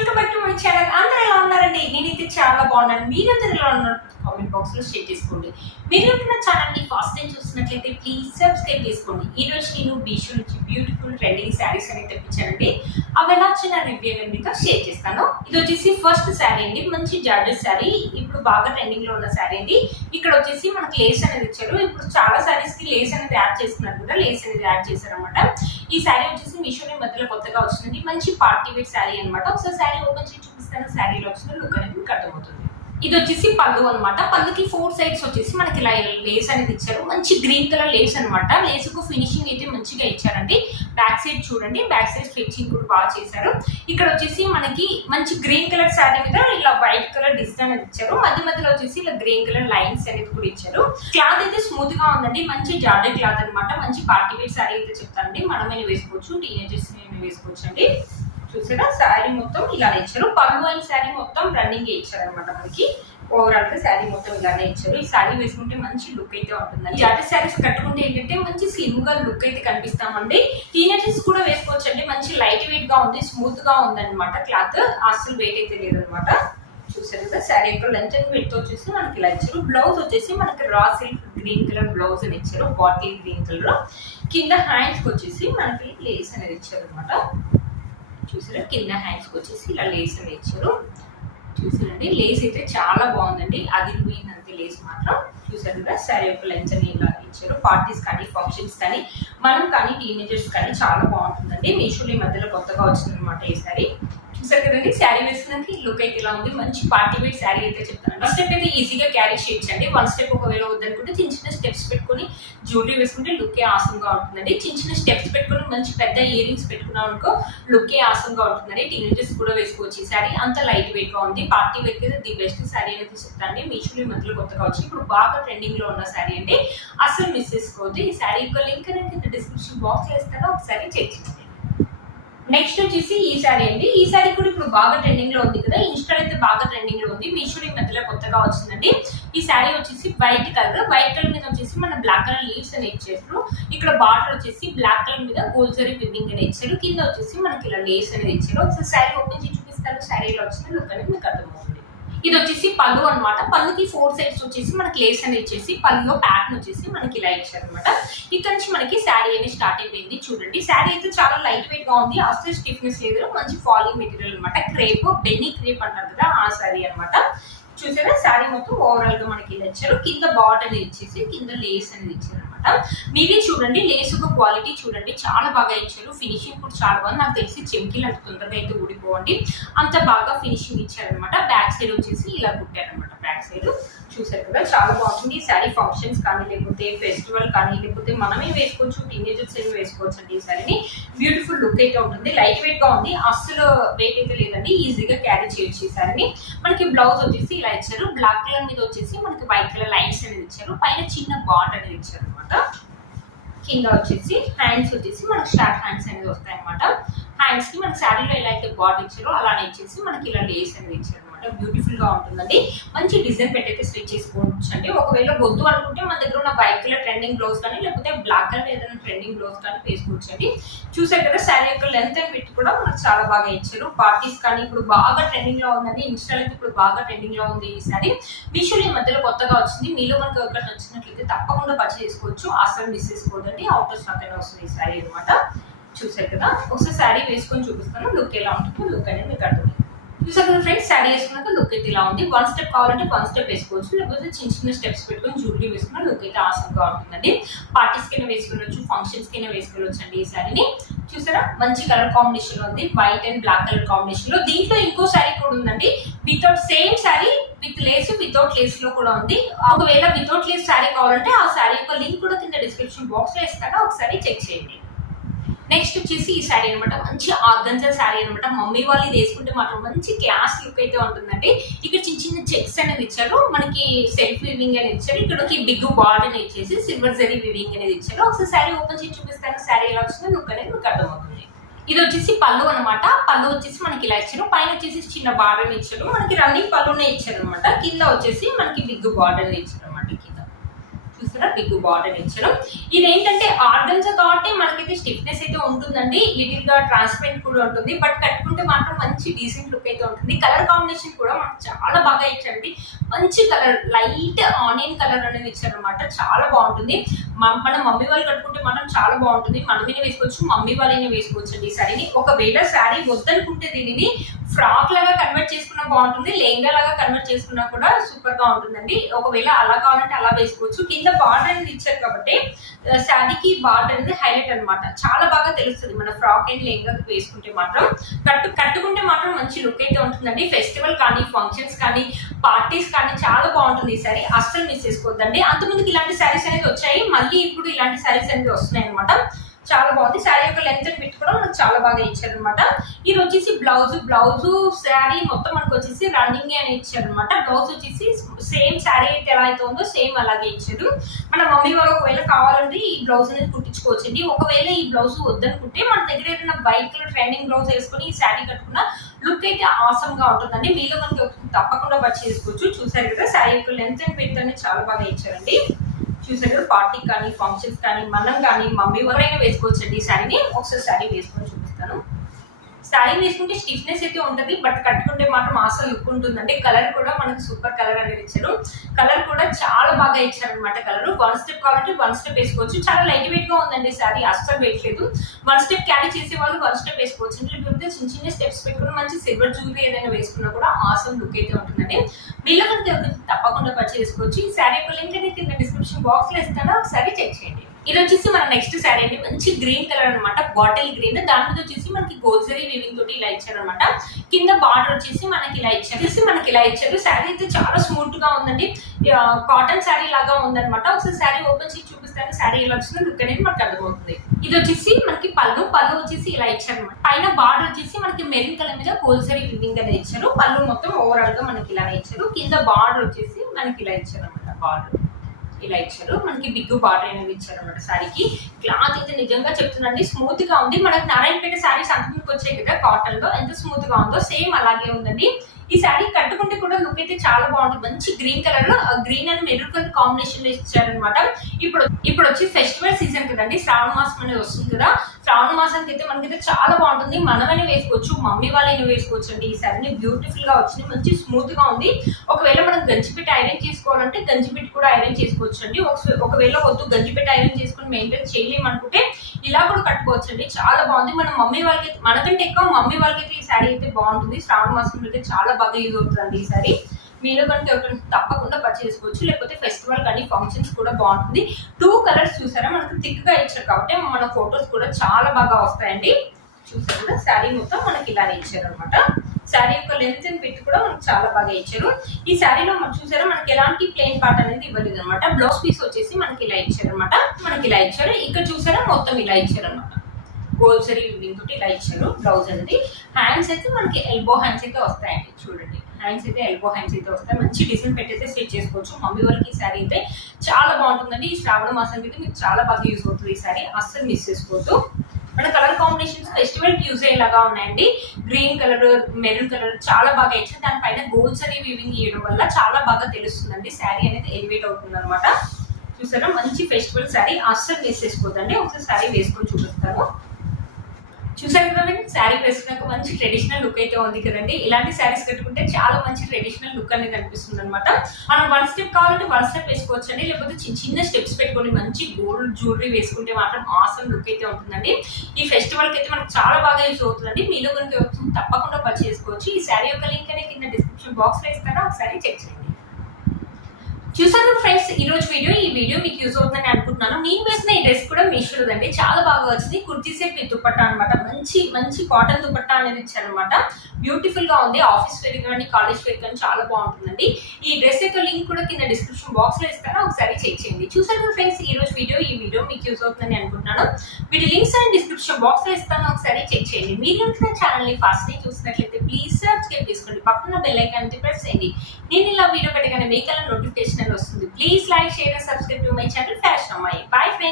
Welcome back to my channel. అందరూ ఎలా ఉన్నారండి? నేనైతే చాలా బాగున్నాను. మీరందరూ ఎలా ఉన్నారు? కామెంట్ బాక్స్ లో షేర్ చేసుకోండి. మీరు నా ఛానల్ ని ఫస్ట్ టైం చూస్తున్నట్లయితే ప్లీజ్ సబ్స్క్రైబ్ చేసుకోండి. ఈ రోజు నేను మీషో నుంచి బ్యూటిఫుల్ ట్రెండింగ్ శారీస్ అనేది తెప్పించానండి. అవి ఎలా వచ్చిన రివ్యూ మీతో షేర్ చేస్తాను. ఇది వచ్చేసి ఫస్ట్ శారీ అండి, మంచి జార్జెట్ శారీ. ఇప్పుడు బాగా ట్రెండింగ్ లో ఉన్న శారీ అండి. ఇక్కడ వచ్చేసి మనకి లేస్ అనేది ఇచ్చారు. ఇప్పుడు చాలా శారీస్ కి లేస్ అనేది యాడ్ చేస్తున్నారు కదా, లేస్ అనేది యాడ్ చేశారు అనమాట. ఈ శారీ వచ్చేసి మీషోని మధ్యలో కొత్తగా వచ్చింది. మంచి పార్టీ వేర్ శారీ అనమాట. ఒకసారి శారీ ఓపెన్ చేసి చూపిస్తాను. శారీలో వచ్చిన లుక్ అనేది మీకు అర్థమవుతుంది. ఇది వచ్చేసి పళ్ళు అనమాట. పళ్ళుకి 4 సైడ్స్ వచ్చేసి మనకి ఇలా లేస్ అనేది ఇచ్చారు. మంచి గ్రీన్ కలర్ లేస్ అనమాట. లేస్ కు ఫినిషింగ్ అయితే మంచిగా ఇచ్చారండి. బ్యాక్ సైడ్ చూడండి, బ్యాక్ సైడ్ స్టిచ్చింగ్ కూడా బాగా చేశారు. ఇక్కడ వచ్చేసి మనకి మంచి గ్రీన్ కలర్ శారీ మీద ఇలా వైట్ కలర్ డిజైన్ అనేది ఇచ్చారు. మధ్య మధ్యలో వచ్చేసి ఇలా గ్రీన్ కలర్ లైన్స్ అనేది కూడా ఇచ్చారు. క్లాత్ అయితే స్మూత్ గా ఉందండి. మంచి జార్జెట్ క్లాత్ అనమాట. మంచి పార్టీ వేర్ శారీ అయితే చెప్తానండి. మనమైనా వేసుకోవచ్చు, టీనేజర్స్ వేసుకోవచ్చు అండి. చూసారా, శారీ మొత్తం ఇలా ఇచ్చారు. పళ్ళు అయిన శారీ మొత్తం రన్నింగ్ ఇచ్చారు అనమాట. మనకి ఓవరాల్ గా శారీ మొత్తం ఇలానే ఇచ్చారు. ఈ శారీ వేసుకుంటే మంచి లుక్ అయితే ఉంటుంది. జార్జెట్ శారీస్ కట్టుకుంటే ఏంటంటే మంచి స్లిమ్ గా లుక్ అయితే కనిపిస్తామండి. టీనేజర్స్ కూడా వేసుకోవచ్చు అండి. మంచి లైట్ వెయిట్ గా ఉంది, స్మూత్ గా ఉంది అనమాట. క్లాత్ అస్సలు వెయిట్ అయితే లేదనమాట. చూసారు కదా, శారీ యొక్క లెంత్ అండ్ విడ్త్ వచ్చేసి మనకి ఇలా ఇచ్చారు. బ్లౌజ్ వచ్చేసి మనకి raw silk green colour blouse అని ఇచ్చారు, బాటిల్ గ్రీన్ కలర్. కింద హ్యాండ్స్ కి వచ్చేసి మనకి లేస్ అనేది ఇచ్చారు అనమాట. చూసారా, కింద హ్యాండ్స్ కి వచ్చేసి ఇలా లేస్ అనేది ఇచ్చారు. చూసారండి, లేస్ అయితే చాలా బాగుందండి. అది పోయిందంతే లేస్ మాత్రం. చూసారు కదా, శారీ యొక్క లెంత్ అని ఇలా ఇచ్చారు. పార్టీస్ కానీ, ఫంక్షన్స్ కానీ, మనం కానీ, టీనేజర్స్ కానీ చాలా బాగుంటుందండి. మీషోలో ఈ మధ్యలో కొత్తగా వచ్చింది అనమాట ఈ శారీ. చూసారు కదండి, శారీ వేసుకున్నాక లుక్ అయితే ఇలా ఉంది. మంచి పార్టీ వేర్ శారీ అయితే చెప్తాను. ఫస్ట్ స్టెప్ అయితే ఈజీగా క్యారీ చేయొచ్చండి. 1 స్టెప్ ఒకవేళ వద్దనుకుంటే చిన్న చిన్న స్టెప్స్ పెట్టుకుని జ్యువెలరీ వేసుకుంటే లుక్కే ఆసంగా ఉంటుందండి. చిన్న చిన్న స్టెప్స్ పెట్టుకుని మంచి పెద్ద ఇయర్ రింగ్స్ పెట్టుకున్నాం అనుకో లుక్కే ఆసంగా ఉంటుందండి. టీనేజర్స్ కూడా వేసుకోవచ్చు. ఈ శారీ అంత లైట్ వెయిట్ గా ఉంది. పార్టీ వేర్ కి ది బెస్ట్ శారీ అనేది చెప్తానండి. మీషోలో మధ్యలో కొత్తగా వచ్చి ఇప్పుడు బాగా ట్రెండింగ్ లో ఉన్న శారీ అండి. అసలు మిస్ చేసుకోవద్దు. ఈ శారీ యొక్క లింక్ అనేది డిస్క్రిప్షన్ బాక్స్ లో ఇస్తాను, ఒకసారి చెక్ చేయండి. నెక్స్ట్ వచ్చేసి ఈ శారీ అండి. ఈ శారీ కూడా ఇప్పుడు బాగా ట్రెండింగ్ లో ఉంది కదా, ఇన్స్టా అయితే బాగా ట్రెండింగ్ లో ఉంది. మీషో ఈ మధ్యలో కొత్తగా వచ్చిందండి. ఈ శారీ వచ్చేసి వైట్ కలర్ మీద వచ్చేసి మన బ్లాక్ కలర్ లీవ్స్ అని ఇచ్చారు. ఇక్కడ బార్డర్ వచ్చేసి బ్లాక్ కలర్ మీద గోల్డ్ జరీ వివింగ్ అని ఇచ్చారు. కింద వచ్చేసి మనకి ఇలా లేస్ అనేది ఇచ్చారు. ఒకసారి శారీ ఓపెన్ చేసి చూపిస్తాను. శారీలో వచ్చిన లుక్ అనేది మీకు అర్థమవుతుంది. ఇది వచ్చేసి పళ్ళు అనమాట. పళ్ళుకి 4 సైడ్స్ వచ్చేసి మనకి లేస్ అనేది ఇచ్చేసి పళ్ళులో ప్యాటర్న్ వచ్చేసి మనకి ఇలా ఇచ్చారు అనమాట. ఇక్కడ నుంచి మనకి శారీ అనేది స్టార్ట్ అయిపోయింది. చూడండి, శారీ అయితే చాలా లైట్ వెయిట్ గా ఉంది. అసలు స్టిఫ్నెస్ లేదు. మంచి ఫాలింగ్ మెటీరియల్ అనమాట. క్రేప్, బెన్నీ క్రేప్ అంటారు కదా, ఆ శారీ అనమాట. చూసారా, శారీ మొత్తం ఓవరాల్ గా మనకి ఇలా ఇచ్చారు. కింద బాట్ అనేది ఇచ్చేసి కింద లేస్ అనేది ఇచ్చారు అనమాట. మీరే చూడండి, లేస్ ఒక క్వాలిటీ చూడండి, చాలా బాగా ఇచ్చారు. ఫినిషింగ్ కూడా చాలా బాగుంది. నాకు తెలిసి చెంకిలు అంత తొందరగా అయితే ఊడిపోవండి, అంత బాగా ఫినిషింగ్ ఇచ్చారనమాట. బ్యాక్ సైడ్ వచ్చేసి ఇలా కుట్టారనమాట. బ్యాక్ సైడ్ చూసారు కదా, చాలా బాగుంటుంది. ఈ శారీ ఫంక్షన్స్ కానీ, లేకపోతే ఫెస్టివల్ కానీ, లేకపోతే మనమే వేసుకోవచ్చు, టీనేజర్స్ ఏమి వేసుకోవచ్చు అండి. ఈ శారీని బ్యూటిఫుల్ లుక్ అయితే ఉంటుంది. లైట్ వెయిట్ గా ఉంది, అస్సలు వెయిట్ అయితే లేదండి. ఈజీగా క్యారీ చేయొచ్చు ఈ శారీని. మనకి బ్లౌజ్ వచ్చేసి ఇలా ఇచ్చారు. బ్లాక్ కలర్ మీద వచ్చేసి మనకి వైట్ కలర్ లైన్స్ అనేది ఇచ్చారు. పైన చిన్న బాట్ అనేది ఇచ్చారు అనమాట. కింద వచ్చేసి హ్యాండ్స్ వచ్చేసి మనకి షార్ట్ హ్యాండ్స్ అనేది వస్తాయి అనమాట. హ్యాండ్స్ కి మన శారీలో ఎలా అయితే బాట్ ఇచ్చారో అలానే ఇచ్చేసి మనకి ఇలా లేస్ అనేది ఇచ్చారు అనమాట. బ్యూటిఫుల్ గా ఉంటుందండి. మంచి డిజైన్ పెట్టయితే స్టిచ్ చేసుకోవచ్చు అండి. ఒకవేళ వద్దు అనుకుంటే మన దగ్గర ఉన్న వైట్ కలర్ ట్రెండింగ్ బ్లౌజ్ కానీ, లేకపోతే బ్లాక్ కలర్ ఏదైనా ట్రెండింగ్ బ్లౌజ్ కానీ వేసుకోవచ్చు అండి. చూసారు కదా, శారీ యొక్క లెంత్ అండ్ విడ్త్ కూడా మనకు చాలా బాగా ఇచ్చారు. పార్టీస్ కానీ ఇప్పుడు బాగా ట్రెండింగ్ లో ఉందండి. ఇన్స్టాల్ అయితే ఇప్పుడు బాగా ట్రెండింగ్ లో ఉంది ఈ శారీ. మీషోలో ఈ మధ్యలో కొత్తగా వచ్చింది. మీలో మనకు ఒకటి నచ్చినట్లయితే తప్పకుండా పర్చేస్ చేసుకోవచ్చు. అసలు మిస్ చేసుకోవద్దండి. అవుట్ ఆఫ్ స్టాక్ అయినా వస్తుంది ఈ శారీ అనమాట. చూసారు కదా, ఒకసారి శారీ వేసుకొని చూపిస్తాను. లుక్ ఎలా ఉంటుందో లుక్ అనేది మీకు అర్థమైంది. చూసారు కదా ఫ్రెండ్స్, శారీ వేసుకున్నాక లుక్ అయితే ఇలా ఉంది. 1 స్టెప్ కావాలంటే 1 స్టెప్ వేసుకోవచ్చు, లేకపోతే చిన్న చిన్న స్టెప్స్ పెట్టుకొని జ్యువెలరీ వేసుకున్న లుక్ అయితే ఆసంగా ఉంటుందండి. పార్టీస్ కైనా వేసుకోవచ్చు, ఫంక్షన్స్ కైనా వేసుకోవచ్చు అండి ఈ శారీని. చూసారా, మంచి కలర్ కాంబినేషన్ లో ఉంది. White and black colour combination లో. దీంట్లో ఇంకో శారీ కూడా ఉందండి, without same sari with lace, without lace లో కూడా ఉంది. ఒకవేళ వితౌట్ లేస్ శారీ కావాలంటే ఆ శారీ యొక్క లింక్ కూడా కింద డిస్క్రిప్షన్ బాక్స్ లో ఇస్తాను, ఒకసారి చెక్ చేయండి. నెక్స్ట్ వచ్చేసి ఈ శారీ అనమాట. మంచి ఆర్గంజా శారీ అనమాట. మమ్మీ వాళ్ళు ఇది వేసుకుంటే మాత్రం మంచి క్లాస్ లుక్ అయితే ఉంటుందండి. ఇక్కడ చిన్న చిన్న చెక్స్ అనేది ఇచ్చారు. మనకి సెల్ఫ్ వివింగ్ అనేది ఇచ్చారు. ఇక్కడకి బిగ్ బార్డర్ అనేది ఇచ్చేసి సిల్వర్ జరీ వివింగ్ అనేది ఇచ్చారు. ఒకసారి శారీ ఓపెన్ చేసి చూపిస్తాను. శారీ ఎలా వచ్చిందో లుక్ అనేది మీకు అర్థమవుతుంది. ఇది వచ్చేసి పళ్ళు అనమాట. పళ్ళు వచ్చేసి మనకి ఇలా ఇచ్చారు. పైన వచ్చేసి చిన్న బార్డర్ ఇచ్చారు. మనకి రన్నింగ్ పళ్ళునే ఇచ్చారు అనమాట. కింద వచ్చేసి మనకి బిగ్ బార్డర్ ఇచ్చారు అనమాట. కింద చూసారా, చూసారా బిగ్ బార్డర్ ఇచ్చారు. ఇదేంటంటే ఆర్గన్జా కాబట్టి మనకైతే స్టిఫ్నెస్ అయితే ఉంటుందండి, లిటిల్ గా ట్రాన్స్పరెంట్ కూడా ఉంటుంది, బట్ కట్టుకుంటే మాత్రం మంచి డీసెంట్ లుక్ అయితే ఉంటుంది. కలర్ కాంబినేషన్ కూడా మనకు చాలా బాగా ఇచ్చారండి, మంచి కలర్ లైట్ ఆనియన్ కలర్ అనేది ఇచ్చారనమాట, చాలా బాగుంటుంది. మన మమ్మీ వాళ్ళు కట్టుకుంటే మాత్రం చాలా బాగుంటుంది, మనమైనా వేసుకోవచ్చు, మమ్మీ వాళ్ళైనా వేసుకోవచ్చు అండి ఈ శారీని. ఒకవేళ శారీ వద్దనుకుంటే దీనిని ఫ్రాక్ లాగా కన్వర్ట్ చేసుకున్నా బాగుంటుంది, లెహంగా లాగా కన్వర్ట్ చేసుకున్నా కూడా సూపర్ గా ఉంటుందండి. ఒకవేళ అలా కావాలంటే అలా వేసుకోవచ్చు. కింద బార్డర్ అనేది ఇచ్చారు కాబట్టి శారీకి బార్డర్ అనేది హైలైట్ అనమాట, చాలా బాగా తెలుస్తుంది మన ఫ్రాక్ అండ్ లెహంగా వేసుకుంటే మాత్రం. కట్టుకుంటే మాత్రం మంచి లుక్ అయితే ఉంటుందండి. ఫెస్టివల్ కానీ ఫంక్షన్స్ కానీ పార్టీస్ కానీ చాలా బాగుంటుంది ఈ శారీ, అస్సలు మిస్ చేసుకోవద్దండి. అంతకుముందుకు ఇలాంటి శారీస్ అనేది వచ్చాయి, మళ్ళీ ఇప్పుడు ఇలాంటి శారీస్ అనేది వస్తున్నాయి అనమాట, చాలా బాగుంది. శారీ యొక్క లెంత్ పెట్టి కూడా మనకు చాలా బాగా ఇచ్చారు అనమాట. ఇది వచ్చేసి బ్లౌజ్ శారీ మొత్తం మనకు వచ్చేసి రన్నింగ్ అని ఇచ్చారు అనమాట. బ్లౌజ్ వచ్చేసి సేమ్ శారీ అయితే ఎలా అయితే ఉందో సేమ్ అలాగే ఇచ్చారు. మన మమ్మీ వాళ్ళు ఒకవేళ కావాలంటే ఈ బ్లౌజ్ అనేది కుట్టించుకోవచ్చండి. ఒకవేళ ఈ బ్లౌజ్ వద్దనుకుంటే మన దగ్గర ఏదైనా బైక్ లో ట్రెండింగ్ బ్లౌజ్ వేసుకొని ఈ శారీ కట్టుకున్న లుక్ అయితే ఆసమ్ గా ఉంటుందండి. మీలో మనకి తప్పకుండా పర్చేస్ చేసుకోవచ్చు. చూసారు కదా శారీ యొక్క లెంత్ అండ్ విడ్త్ అనేది చాలా బాగా ఇచ్చారండి. చూసారు పార్టీ కానీ ఫంక్షన్స్ కానీ మనం కానీ మమ్మీ ఎవరైనా వేసుకోవచ్చండి ఈ శారీని. ఒకసారి శారీ వేసుకొని చూపిస్తాను. శారీ వేసుకుంటే స్టిఫ్నెస్ అయితే ఉంటుంది, బట్ కట్టుకుంటే మాత్రం అసలు లుక్ ఉంటుందండి. కలర్ కూడా మనకు సూపర్ కలర్ అనేది ఇచ్చారు, కలర్ కూడా చాలా బాగా ఇచ్చారు అనమాట. కలర్ వన్ స్టెప్ కావాలంటే వన్ స్టెప్ వేసుకోవచ్చు, చాలా లైట్ వెయిట్ గా ఉందండి శారీ, అస్సలు వెయిట్ లేదు. వన్ స్టెప్ క్యారీ చేసే వాళ్ళు వన్ స్టెప్ వేసుకోవచ్చు, లేకపోతే చిన్న చిన్న స్టెప్స్ పెట్టుకుని మంచి సిల్వర్ జ్యువెలరీ ఏదైనా వేసుకున్నా కూడా ఆసమ్ లుక్ అయితే ఉంటుందండి. మీలో తప్పకుండా పర్చేస్ చేసుకోవచ్చు. ఈ శారీ యొక్క లింక్ అనేది కింద డిస్క్రిప్షన్ బాక్స్ లో ఇస్తాను, ఒకసారి చెక్ చేయండి. ఇది వచ్చేసి మన నెక్స్ట్ శారీ అండి, మంచి గ్రీన్ కలర్ అనమాట, బాటిల్ గ్రీన్. దాని మీద వచ్చేసి మనకి గోల్జరీ వీవింగ్ తోటి ఇలా ఇచ్చారు అనమాట. కింద బార్డర్ వచ్చేసి మనకి ఇలా ఇచ్చారు. శారీ అయితే చాలా స్మూత్ గా ఉందండి, కాటన్ శారీ లాగా ఉందన్నమాట. ఒకసారి శారీ ఓపెన్ చేసి చూపిస్తాను, శారీ ఇలా వచ్చిన లుక్ అనేది మనకు అర్థమవుతుంది. ఇది వచ్చేసి మనకి పళ్ళు వచ్చేసి ఇలా ఇచ్చారు అనమాట. పైన బార్డర్ వచ్చేసి మనకి మెరూన్ కలర్ మీద గోల్జరీ వీవింగ్ అనేది ఇచ్చారు. పళ్ళు మొత్తం ఓవరాల్ గా మనకి ఇలా ఇచ్చారు. కింద బార్డర్ వచ్చేసి మనకి ఇలా ఇచ్చారు అనమాట, బార్డర్ ఇలా ఇచ్చారు. మనకి బిగ్ బార్డర్ అనేది ఇచ్చారు అనమాట. శారీకి క్లాత్ అయితే నిజంగా చెప్తున్నాండి స్మూత్ గా ఉంది. మనకి నారాయణపేట శారీస్ అంతకు వచ్చాయి కదా కాటన్ లో, ఎంత స్మూత్ గా ఉందో సేమ్ అలాగే ఉందండి. ఈ శారీ కట్టుకుంటే కూడా లుక్ అయితే చాలా బాగుంటుంది. మంచి green colour, green and maroon colour combination లో ఇచ్చారనమాట. ఇప్పుడు వచ్చి ఫెస్టివల్ సీజన్ కదండి, శ్రావణ మాసం అనేది వస్తుంది కదా. శ్రావణ మాసానికి అయితే మనకైతే చాలా బాగుంటుంది, మనమైనా వేసుకోవచ్చు, మమ్మీ వాళ్ళైనా వేసుకోవచ్చు అండి. ఈ శారీని బ్యూటిఫుల్ గా వచ్చింది, మంచి స్మూత్ గా ఉంది. ఒకవేళ మనం గంజిపెట్టి ఐరన్ చేసుకోవాలంటే గంజిపెట్టి కూడా ఐరన్ చేసుకోవచ్చు అండి. ఒకవేళ వద్దు గంజిపెట్టి ఐరన్ చేసుకుని మెయింటైన్ చేయలేమనుకుంటే ఇలా కూడా కట్టుకోవచ్చు అండి, చాలా బాగుంది. మన మమ్మీ వాళ్ళకి మనకంటే ఎక్కువ మమ్మీ వాళ్ళకైతే ఈ శారీ అయితే బాగుంటుంది. శ్రావణ మాసంలో అయితే చాలా బాగా యూజ్ అవుతుందండి ఈ శారీ. మీలో కనుక తప్పకుండా పర్చేస్ చేసుకోవచ్చు, లేకపోతే ఫెస్టివల్ కానీ ఫంక్షన్స్ కూడా బాగుంటుంది. 2 కలర్స్ చూసారా మనకు థిక్ గా ఇచ్చారు కాబట్టి మన ఫొటోస్ కూడా చాలా బాగా వస్తాయండి. చూసారు కదా శారీ మొత్తం మనకి ఇలానే ఇచ్చారు అనమాట. శారీ యొక్క లెంత్ అండ్ విడ్త్ కూడా మనకు చాలా బాగా ఇచ్చారు. ఈ శారీలో చూసారా మనకి ఎలాంటి ప్లెయిన్ పార్ట్ అనేది ఇవ్వలేదు అనమాట. బ్లౌజ్ పీస్ వచ్చేసి మనకి ఇలా ఇచ్చారు అనమాట, మనకి ఇలా ఇచ్చారు. ఇక్కడ చూసారా మొత్తం ఇలా ఇచ్చారు అనమాట, గోల్జరీ వీవింగ్ తోటి ఇలా ఇచ్చారు. బ్లౌజ్ అనేది హ్యాండ్స్ అయితే మనకి ఎల్బో హ్యాండ్స్ అయితే వస్తాయండి. చూడండి హ్యాండ్స్ అయితే ఎల్బో హ్యాండ్స్ అయితే వస్తాయి, మంచి డిజైన్ పెట్టయితే స్టిచ్ చేసుకోవచ్చు. మమ్మీ వాళ్ళకి ఈ శారీ అయితే చాలా బాగుంటుందండి. ఈ శ్రావణ మాసానికి అయితే మీకు చాలా బాగా యూజ్ అవుతుంది ఈ శారీ, అస్సలు మిస్ చేసుకోవద్దు. మన కలర్ కాంబినేషన్స్ ఫెస్టివల్ కి యూజ్ అయ్యేలాగా ఉన్నాయండి. గ్రీన్ కలర్, మెరూన్ కలర్ చాలా బాగా ఇచ్చింది. దానిపైన గోల్జరీ వీవింగ్ ఇవ్వడం వల్ల చాలా బాగా తెలుస్తుందండి, శారీ అనేది ఎలివేట్ అవుతుంది అనమాట. చూసారా మంచి ఫెస్టివల్ శారీ, అస్సలు మిస్ చేసుకోవద్దండి. ఒకసారి శారీ వేసుకొని చూపిస్తాను. చూసారు కదా శారీ వేసుకున్నాక మంచి ట్రెడిషనల్ లుక్ అయితే ఉంది కదండి. ఇలాంటి శారీస్ కట్టుకుంటే చాలా మంచి ట్రెడిషనల్ లుక్ అనేది అనిపిస్తుంది అనమాట. మనం వన్ స్టెప్ కావాలంటే వన్ స్టెప్ వేసుకోవచ్చు అండి, లేకపోతే చిన్న స్టెప్స్ పెట్టుకొని మంచి గోల్డ్ జ్యువెలరీ వేసుకుంటే మాత్రం ఆసమ్ లుక్ అయితే ఉంటుందండి. ఈ ఫెస్టివల్ కి అయితే మనకు చాలా బాగా యూజ్ అవుతుందండి. మీలో కనుక తప్పకుండా పర్చేస్ చేసుకోవచ్చు. ఈ శారీ యొక్క లింక్ అనేది కింద డిస్క్రిప్షన్ బాక్స్ లో ఇస్తాను, ఒకసారి చెక్ చేయండి. చూసారు ఫ్రెండ్స్ ఈ వీడియో మీకు యూజ్ అవుతుందని అనుకుంటున్నాను. నేను వేసిన ఈ డ్రెస్ కూడా మీషోదండి, చాలా బాగా వచ్చింది. కుర్తీ సెట్ విత్ దుపట్టా అనమాట, మంచి కాటన్ దుపట్టా అనేది ఇచ్చారనమాట. బ్యూటిఫుల్ గా ఉంది, ఆఫీస్ వేర్ కానీ కాలేజ్ వేర్ కానీ చాలా బాగుంటుందండి. ఈ డ్రెస్ యొక్క లింక్ కూడా కింద డిస్క్రిప్షన్ బాక్స్ లో ఇస్తాను, ఒకసారి చెక్ చేయండి. చూసారు ఫ్రెండ్స్ ఈ వీడియో మీకు యూజ్ అవుతుందని అనుకుంటున్నాను. వీటి లింక్స్ అండ్ డిస్క్రిప్షన్ బాక్స్ లో ఇస్తాను, ఒకసారి చెక్ చేయండి. మీరు నా ఛానల్ ని ఫస్ట్ టైం చూసినట్లయితే ప్లీజ్ సబ్స్క్రైబ్ చేసుకోండి, పక్కన బెల్ ఐకాన్ ప్రెస్ చేయండి. నేను ఇలా వీడియో పెట్టగానే మీకు నోటిఫికేషన్ వస్తుంది. Please like, share and subscribe to my channel fashion అమ్మాయి. Bye friends.